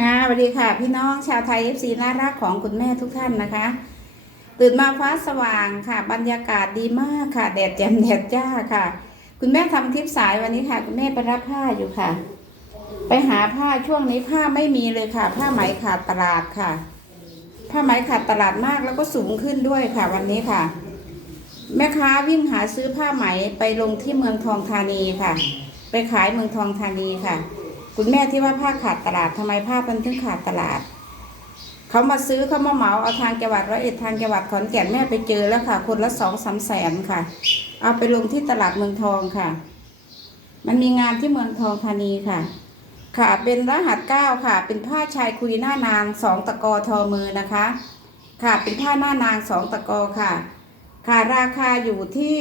ค่ะสวัสดีค่ะ พี่น้องชาวไทยเอฟซีน่ารักของคุณแม่ทุกท่านนะคะ ตื่นมาฟ้าสว่างค่ะ บรรยากาศดีมากค่ะ แดดแจ่มแดดจ้าค่ะ คุณแม่ทำทริปสายวันนี้ค่ะ คุณแม่ไปรับผ้าอยู่ค่ะ ไปหาผ้าช่วงนี้ผ้าไม่มีเลยค่ะ ผ้าไหมขาดตลาดค่ะ ผ้าไหมขาดตลาดมากแล้วก็สูงขึ้นด้วยค่ะ วันนี้ค่ะ แม่ค้าวิ่งหาซื้อผ้าไหมไปลงที่เมืองทองธานีค่ะ ไปขายเมืองทองธานีค่ะ คุณแม่ที่ว่าผ้าขาดตลาดทำไมผ้ามันถึงขาดตลาด เขามาซื้อเขามาเหมาเอาทางจังหวัดร้อยเอ็ดทางจังหวัดขอนแก่นแม่ไปเจอแล้วค่ะ คนละสองสามแสนค่ะ เอาไปลงที่ตลาดเมืองทองค่ะ มันมีงานที่เมืองทองธานีค่ะ ค่ะเป็นรหัสเก้าค่ะ เป็นผ้าชายคุยหน้านางสองตะกอทอมือนะคะ ค่ะเป็นผ้าหน้านางสองตะกอค่ะ ค่ะราคาอยู่ที่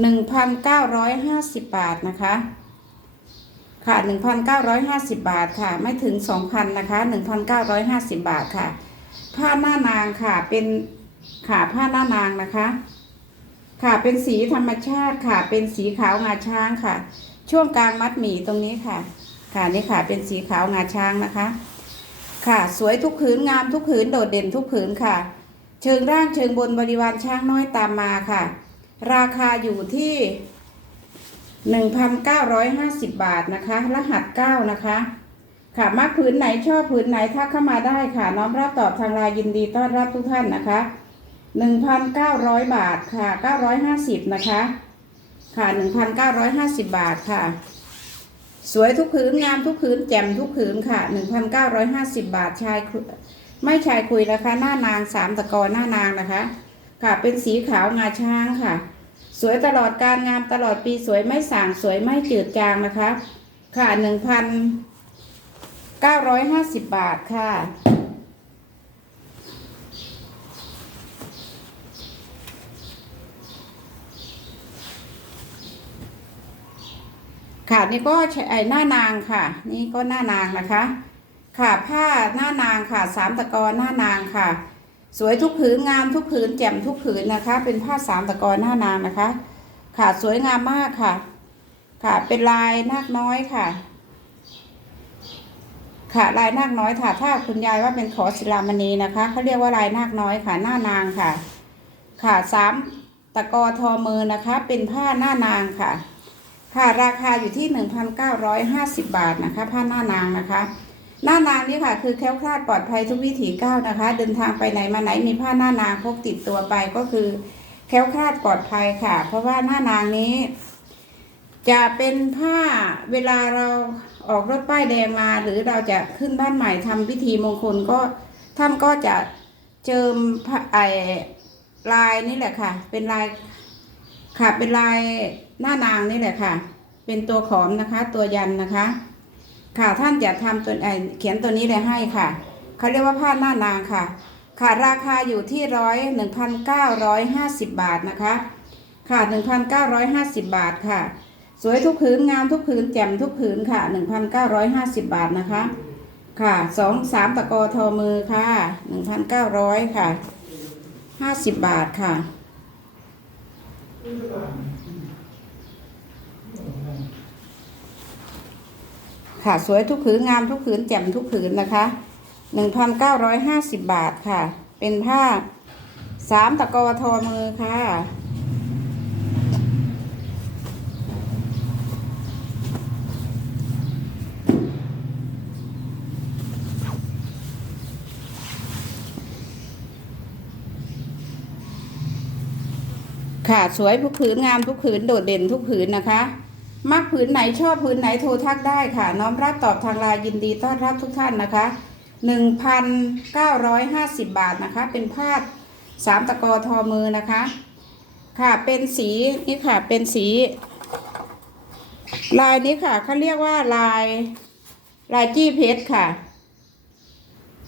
หนึ่งพันเก้าร้อยห้าสิบบาทนะคะ ค่ะหนึ่งพันเก้าร้อยห้าสิบบาทค่ะ ไม่ถึงสองพันนะคะหนึ่งพันเก้าร้อยห้าสิบบาทค่ะ ผ้าหน้านางค่ะ เป็นค่ะผ้าหน้านางนะคะ ค่ะ เป็นสีธรรมชาติค่ะ เป็นสีขาวงาช้างค่ะ ช่วงกลางมัดหมี่ตรงนี้ค่ะ ค่ะนี่ค่ะ เป็นสีขาวงาช้างนะคะ ค่ะ สวยทุกผืนงามทุกผืนโดดเด่นทุกผืนค่ะ เชิงร่างเชิงบนบริวารช้างน้อยตามมาค่ะ ราคาอยู่ที่ 1,950 บาทนะคะ รหัส 9 นะคะ ค่ะมักผืนไหนชอบผืนไหนทักเข้ามาได้ค่ะ น้อมรับตอบทางไลน์ยินดีต้อนรับทุกท่านนะคะ 1,900 บาทค่ะ 950 นะคะ ค่ะ 1,950 บาทค่ะ สวยทุกผืนงามทุกผืนแจ่มทุกผืนค่ะ 1,950 บาทชายไม่ชายคุยนะคะ หน้านางสามตะกอหน้านางนะคะ ค่ะเป็นสีขาวงาช้างค่ะ สวยตลอดการงามตลอดปีสวยไม่ส่างสวยไม่จืดจางนะคะ ค่ะหนึ่งพันเก้าร้อยห้าสิบบาทค่ะ ค่ะนี่ก็ไอหน้านางค่ะ นี่ก็หน้านางนะคะ ค่ะผ้าหน้านางค่ะสามตะกอหน้านางค่ะ สวยทุกผืนงามทุกผืนแจ่มทุกผืนนะคะ เป็นผ้าสามตะกอหน้านางนะคะ ค่ะสวยงามมากค่ะ ค่ะเป็นลายนาคน้อยค่ะ ค่ะลายนาคน้อยค่ะถ้าคุณยายว่าเป็นขอศิลามณีนะคะเขาเรียกว่าลายนาคน้อยค่ะหน้านางค่ะ ค่ะสามตะกอทอมือนะคะ เป็นผ้าหน้านางค่ะ ค่ะราคาอยู่ที่หนึ่งพันเก้าร้อยห้าสิบบาทนะคะ ผ้าหน้านางนะคะ หน้านางนี่ค่ะ คือแคล้วคลาดปลอดภัยทุกวิถีก้าวนะคะ เดินทางไปไหนมาไหนมีผ้าหน้านางพกติดตัวไปก็คือแคล้วคลาดปลอดภัยค่ะ เพราะว่าหน้านางนี้ จะเป็นผ้าเวลาเราออกรถป้ายแดงมา หรือเราจะขึ้นบ้านใหม่ทำพิธีมงคลก็ท่านก็จะเจิมไอลายนี่แหละค่ะ เป็นลายค่ะเป็นลายหน้านางนี่แหละค่ะ เป็นตัวขอมนะคะ ตัวยันนะคะ ค่ะท่านจะทำตัวเขียนตัวนี้เลยให้ค่ะเขาเรียกว่าผ้าหน้านางค่ะ ค่ะราคาอยู่ที่ร้อยหนึ่งพันเก้าร้อยห้าสิบบาทนะคะค่ะหนึ่งพันเก้าร้อยห้าสิบบาทค่ะ สวยทุกผืนงามทุกผืนแจ่มทุกผืนค่ะหนึ่งพันเก้าร้อยห้าสิบบาทนะคะ ค่ะสองสามตะกอทอมือค่ะหนึ่งพันเก้าร้อยค่ะห้าสิบบาทค่ะ ค่ะสวยทุกผืนงามทุกผืนแจ่มทุกผืนนะคะหนึ่งพันเก้าร้อยห้าสิบบาทค่ะ เป็นผ้าสามตะกอทอมือค่ะ ค่ะสวยทุกผืนงามทุกผืนโดดเด่นทุกผืนนะคะ มักผืนไหนชอบผืนไหนโทรทักได้ค่ะ น้อมรับตอบทางไลน์ยินดีต้อนรับทุกท่านนะคะหนึ่งพันเก้าร้อยห้าสิบบาทนะคะ เป็นผ้าสามตะกอทอมือนะคะ ค่ะเป็นสีนี่ค่ะเป็นสี ลายนี้ค่ะเขาเรียกว่าลายลายจี้เพชรค่ะ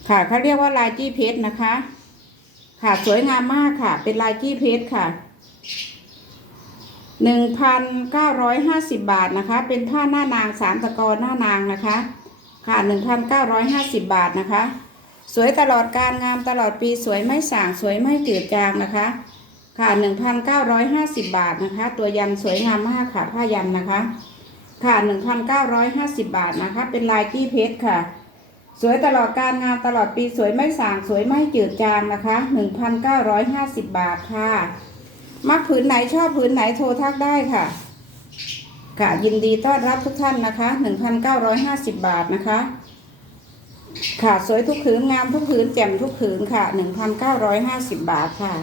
ค่ะเขาเรียกว่าลายจี้เพชรนะคะ ค่ะสวยงามมากค่ะ เป็นลายจี้เพชรค่ะ หนึ่งพันเก้าร้อยห้าสิบบาทนะคะ เป็นผ้าหน้านางสามตะกอหน้านางนะคะ ค่ะหนึ่งพันเก้าร้อยห้าสิบบาทนะคะ สวยตลอดการงามตลอดปีสวยไม่ส่างสวยไม่จืดจางนะคะ ค่ะหนึ่งพันเก้าร้อยห้าสิบบาทนะคะ ตัวยันสวยงามมากค่ะผ้ายันนะคะ ค่ะหนึ่งพันเก้าร้อยห้าสิบบาทนะคะ เป็นลายกี้เพชรค่ะ สวยตลอดการงานตลอดปีสวยไม่สางสวยไม่จืดจางนะคะหนึ่งพันเก้าร้อยห้าสิบบาทค่ะ มักผืนไหนชอบผืนไหนโทรทักได้ค่ะค่ะยินดีต้อนรับทุกท่านนะคะหนึ่งพันเก้าร้อยห้าสิบบาทนะคะ ค่ะสวยทุกผืนงามทุกผืนแจ่มทุกผืนค่ะหนึ่งพันเก้าร้อยห้าสิบบาทค่ะ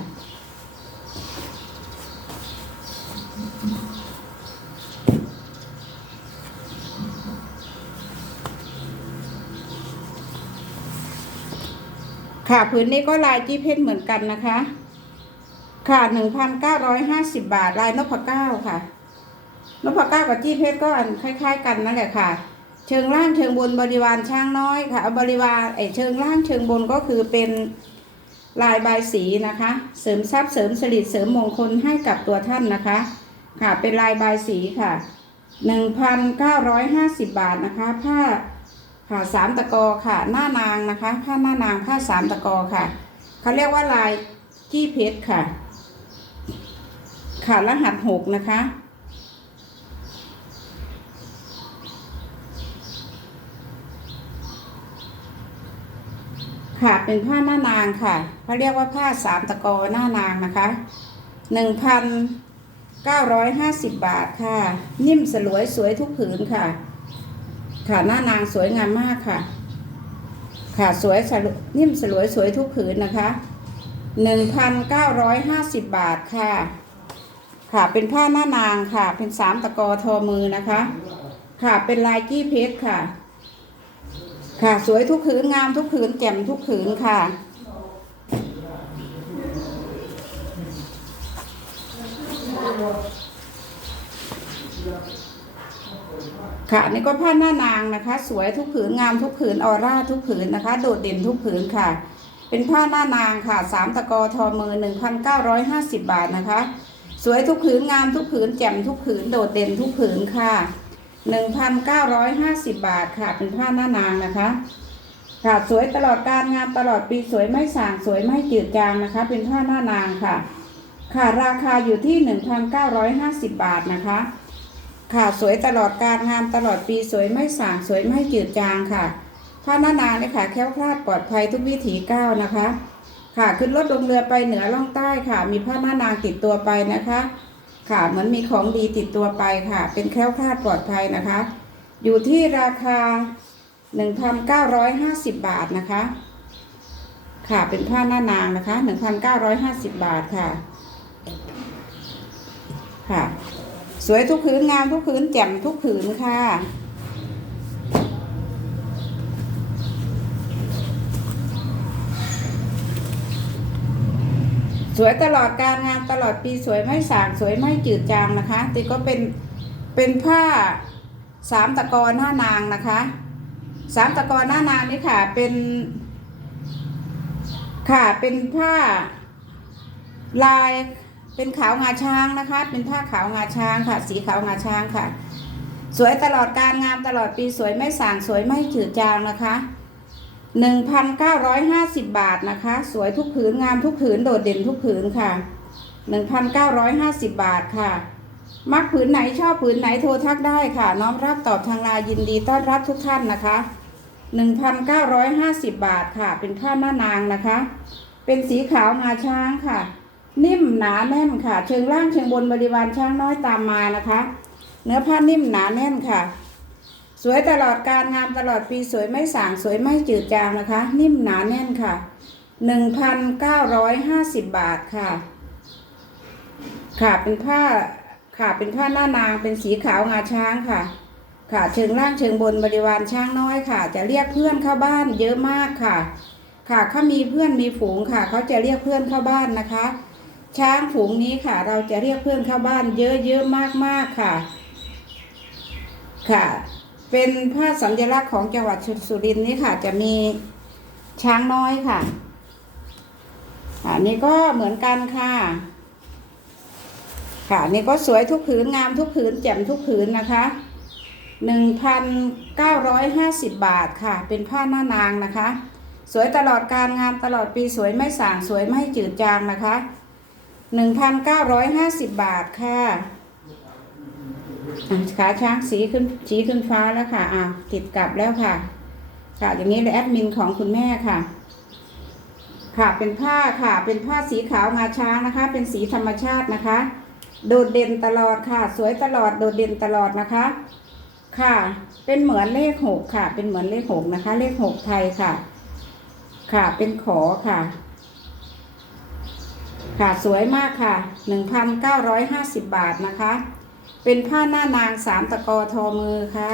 ค่ะผืนนี้ก็ลายจี้เพชรเหมือนกันนะคะ ค่ะหนึ่งพันเก้าร้อยห้าสิบบาทลายนพเก้าค่ะนพเก้ากับจี้เพชรก็อันคล้าย ๆ กันนั่นแหละค่ะ เชิงล่างเชิงบนบริวารช้างน้อยค่ะบริวารไอเชิงล่างเชิงบนก็คือเป็นลายใบสีนะคะ เสริมทรัพย์เสริมสิริเสริมมงคลให้กับตัวท่านนะคะ ค่ะเป็นลายใบสีค่ะหนึ่งพันเก้าร้อยห้าสิบบาทนะคะ ผ้าค่ะสามตะกอค่ะ หน้านางนะคะผ้าหน้านางผ้าสามตะกอค่ะเขาเรียกว่าลายจี้เพชรค่ะ ค่ะ รหัสหกนะคะ ค่ะ เป็นผ้าหน้านางค่ะเขาเรียกว่าผ้าสามตะกอหน้านางนะคะหนึ่งพันเก้าร้อยห้าสิบบาทค่ะ นิ่มสลวยสวยทุกผืนค่ะ ค่ะหน้านางสวยงามมากค่ะ ค่ะสวยสลวยนิ่มสลวยสวยทุกผืนนะคะหนึ่งพันเก้าร้อยห้าสิบบาทค่ะ ค่ะเป็นผ้าหน้านางค่ะ เป็นสามตะกอทอมือนะคะ ค่ะเป็นลายกี้เพชรค่ะ ค่ะสวยทุกผืนงามทุกผืนแจ่มทุกผืนค่ะค่ะนี่ก็ผ้าหน้านางนะคะ สวยทุกผืนงามทุกผืนออร่าทุกผืนนะคะ โดดเด่นทุกผืนค่ะ เป็นผ้าหน้านางค่ะสามตะกอทอมือหนึ่งพันเก้าร้อยห้าสิบบาทนะคะ สวยทุกผืนงามทุกผืนแจ่มทุกผืนโดดเด่นทุกผืนค่ะหนึ่งพันเก้าร้อยห้าสิบบาทค่ะ เป็นผ้าหน้านางนะคะ ค่ะสวยตลอดการงานตลอดปีสวยไม่สางสวยไม่จืดจางนะคะ เป็นผ้าหน้านางค่ะ ค่ะราคาอยู่ที่หนึ่งพันเก้าร้อยห้าสิบบาทนะคะ ค่ะสวยตลอดการงานตลอดปีสวยไม่สางสวยไม่จืดจางค่ะผ้าหน้านางเนี่ยค่ะแค้วคลาดปลอดภัยทุกวิถีก้าวนะคะ ค่ะขึ้นรถลงเรือไปเหนือล่องใต้ค่ะ มีผ้าหน้านางติดตัวไปนะคะ ค่ะเหมือนมีของดีติดตัวไปค่ะ เป็นแคล้วคลาดปลอดภัยนะคะ อยู่ที่ราคา 1,950 บาทนะคะ ค่ะเป็นผ้าหน้านางนะคะ 1,950 บาทค่ะ ค่ะ สวยทุกผืนงามทุกผืนแจ่มทุกผืนค่ะ สวยตลอดการงานตลอดปีสวยไม่สางสวยไม่จืดจางนะคะตีก็เป็นเป็นผ้าสามตะกอนหน้านางนะคะสามตะกอนหน้านางนี่ค่ะเป็นค่ะเป็นผ้าลายเป็นขาวงาช้างนะคะ เป็นผ้าขาวงาช้างค่ะ สีขาวงาช้างค่ะ สวยตลอดการงานตลอดปีสวยไม่สางสวยไม่จืดจางนะคะ หนึ่งพันเก้าร้อยห้าสิบบาทนะคะ สวยทุกผืนงามทุกผืนโดดเด่นทุกผืนค่ะหนึ่งพันเก้าร้อยห้าสิบบาทค่ะ มักผืนไหนชอบผืนไหนโทรทักได้ค่ะ น้อมรับตอบทางไลน์ยินดีต้อนรับทุกท่านนะคะ 1,950 บาทค่ะ เป็นผ้าหน้านางนะคะ เป็นสีขาวงาช้างค่ะ นิ่มหนาแน่นค่ะ เชิงล่างเชิงบนบริวารช้างน้อยตามมานะคะ เนื้อผ้านิ่มหนาแน่นค่ะ สวยตลอดการงานตลอดปีสวยไม่สางสวยไม่จืดจางนะคะ นิ่มหนาแน่นค่ะ 1,950 บาทค่ะ ค่ะเป็นผ้าค่ะเป็นผ้าหน้านางเป็นสีขาวงาช้างค่ะ ค่ะเชิงล่างเชิงบนบริวารช้างน้อยค่ะ จะเรียกเพื่อนเข้าบ้านเยอะมากค่ะ ค่ะเขามีเพื่อนมีฝูงค่ะ เขาจะเรียกเพื่อนเข้าบ้านนะคะ ช้างฝูงนี้ค่ะ เราจะเรียกเพื่อนเข้าบ้านเยอะเยอะมากมากๆค่ะ ค่ะ เป็นผ้าสัญลักษณ์ของจังหวัดสุรินทร์นี่ค่ะ จะมีช้างน้อยค่ะอันนี้ก็เหมือนกันค่ะ ค่ะนี่ก็สวยทุกผืนงามทุกผืนแจ่มทุกผืนนะคะ1,950บบาทค่ะ เป็นผ้าหน้านางนะคะ สวยตลอดการงานตลอดปีสวยไม่สางสวยไม่จืดจางนะคะ1,950บบาทค่ะ ขาช้างสีขึ้นสีขึ้นฟ้าแล้วค่ะอะติดกลับแล้วค่ะ ค่ะอย่างนี้เลยแอดมินของคุณแม่ค่ะ ค่ะเป็นผ้าค่ะ เป็นผ้าสีขาวงาช้างนะคะ เป็นสีธรรมชาตินะคะ โดดเด่นตลอดค่ะ สวยตลอดโดดเด่นตลอดนะคะ ค่ะ เป็นเหมือนเลขหกค่ะ เป็นเหมือนเลขหกนะคะ เลขหกไทยค่ะ ค่ะเป็นขอค่ะค่ะ สวยมากค่ะ 1,950 บาทนะคะ เป็นผ้าหน้านางสามตะกอทอมือค่ะ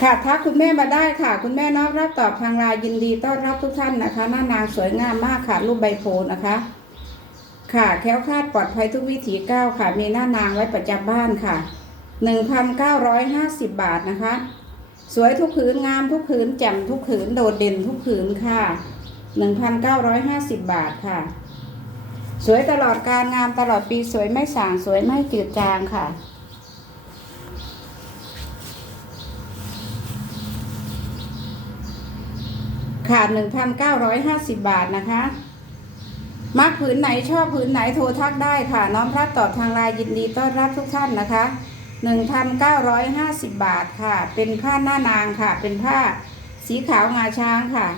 ค่ะทักคุณแม่มาได้ค่ะ คุณแม่น้อมรับตอบทางลน์ยินดีต้อนรับทุกท่านนะคะ หน้านางสวยงามมากค่ะ รูปใบโพธิ์นะคะ ค่ะแคล้วคลาดปลอดภัยทุกวิถีก้าวค่ะ มีหน้านางไว้ประจำบ้านค่ะ1,950บบาทนะคะ สวยทุกผืนงามทุกผืนแจ่มทุกผืนโดดเด่นทุกผืนค่ะ1,950บาทค่ะ สวยตลอดการงามตลอดปีสวยไม่สางสวยไม่จืดจางค่ะค่ะ1,950 บาทนะคะ มักผืนไหนชอบผืนไหนโทรทักได้ค่ะ น้อมรับตอบทางไลน์ยินดีต้อนรับทุกท่านนะคะ 1,950 บาทค่ะ เป็นผ้าหน้านางค่ะ เป็นผ้าสีขาวงาช้างค่ะ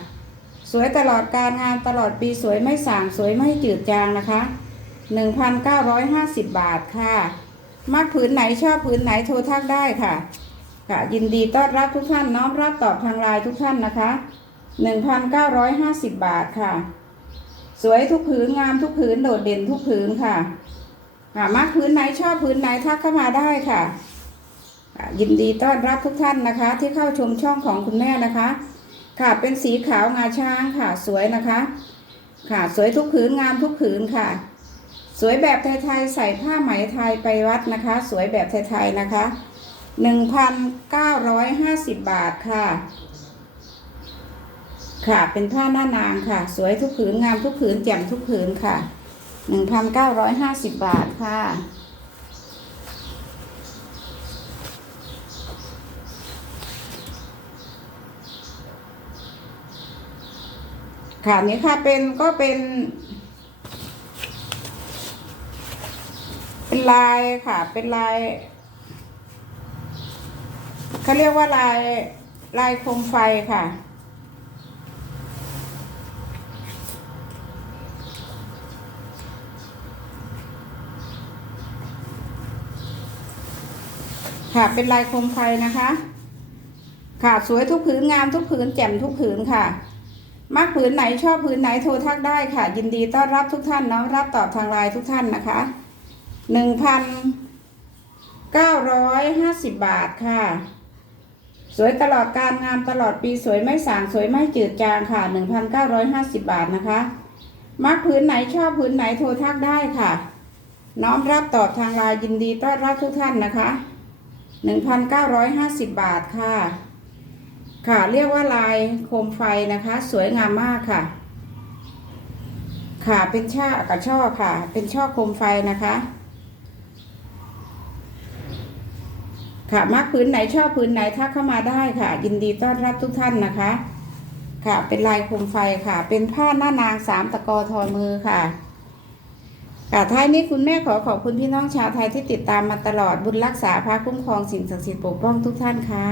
สวยตลอดการงานตลอดปีสวยไม่สางสวยไม่จืดจางนะคะ 1,950 บาทค่ะมักผืนไหนชอบผืนไหนโทรทักได้ค่ะ ค่ะยินดีต้อนรับทุกท่านน้อมรับตอบทางไลน์ทุกท่านนะคะ 1,950 บาทค่ะ สวยทุกผืนงามทุกผืนโดดเด่นทุกผืนค่ะค่ะมักผืนไหนชอบผืนไหนทักเข้ามาได้ค่ะยินดีต้อนรับทุกท่านนะคะ ที่เข้าชมช่องของคุณแม่นะคะ ค่ะเป็นสีขาวงาช้างค่ะสวยนะคะ ค่ะสวยทุกผืนงามทุกผืนค่ะ สวยแบบไทยๆใส่ผ้าไหมไทยไปวัดนะคะ สวยแบบไทยๆนะคะหนึ่งพันเก้าร้อยห้าสิบบาทค่ะ ค่ะเป็นผ้าหน้านางค่ะ สวยทุกผืนงามทุกผืนแจ่มทุกผืนค่ะหนึ่งพันเก้าร้อยห้าสิบบาทค่ะ ค่ะนี่ค่ะเป็นก็เป็น เป็นลายค่ะเป็นลายเขาเรียกว่าลายลายโคมไฟค่ะ ค่ะเป็นลายโคมไฟนะคะ ค่ะสวยทุกผืนงามทุกผืนแจ่มทุกผืนค่ะ มักผืนไหนชอบผืนไหนโทรทักได้ค่ะ ยินดีต้อนรับทุกท่านน้อมรับตอบทางไลน์ทุกท่านนะคะหนึ่งพันเก้าร้อยห้าสิบบาทค่ะ สวยตลอดการงามตลอดปีสวยไม่สางสวยไม่จืดจางค่ะหนึ่งพันเก้าร้อยห้าสิบบาทนะคะมักผืนไหนชอบผืนไหนโทรทักได้ค่ะ น้อมรับตอบทางไลน์ยินดีต้อนรับทุกท่านนะคะหนึ่งพันเก้าร้อยห้าสิบบาทค่ะ ค่ะเรียกว่าลายโคมไฟนะคะ สวยงามมากค่ะ ค่ะเป็นช่อกับช่อค่ะ เป็นช่อโคมไฟนะคะ ค่ะมักพื้นไหนชอบพื้นไหนทักเข้ามาได้ค่ะ ยินดีต้อนรับทุกท่านนะคะ ค่ะเป็นลายโคมไฟค่ะ เป็นผ้าหน้านางสามตะกอทอมือค่ะค่ะท้ายนี้คุณแม่ขอขอบคุณพี่น้องชาวไทยที่ติดตามมาตลอดบุญรักษาพระคุ้มครองสิ่งศักดิ์สิทธิ์ปกป้องทุกท่านค่ะ